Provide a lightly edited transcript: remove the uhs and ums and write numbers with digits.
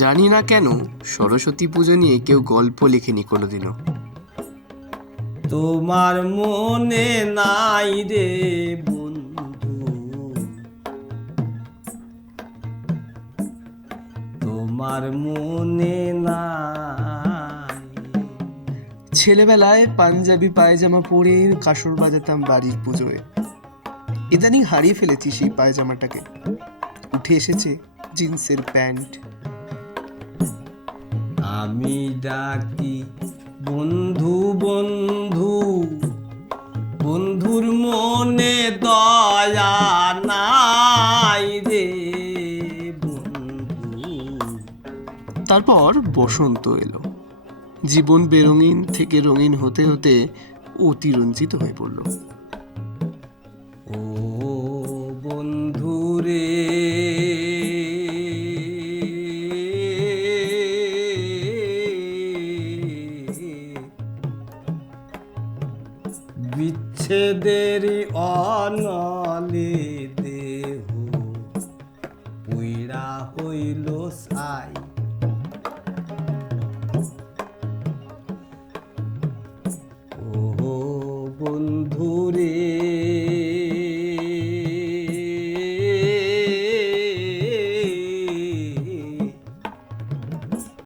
জানি না কেন সরস্বতী পুজো নিয়ে কেউ গল্প লেখেনি কোনোদিনও। তোমার মনে নাই রে বন্ধু, তোমার মনে নাই। ছেলেবেলায় পাঞ্জাবি পায়জামা পরে কাসর বাজাতাম বাড়ির পুজোয়। ইদানিং হারিয়ে ফেলেছি সেই পায়জামাটাকে, উঠে এসেছে জিন্সের প্যান্ট। আমি ডাকি বন্ধু বন্ধু, বন্ধুর মনে দয়া নাই রে বন্ধু। তারপর বসন্ত এলো, জীবন বেরঙিন থেকে রঙিন হতে হতে অতিরঞ্জিত হয়ে পড়ল। ও বন্ধু রে, বিচ্ছেদের অনলে দেহ পুইরা হইল ছাই।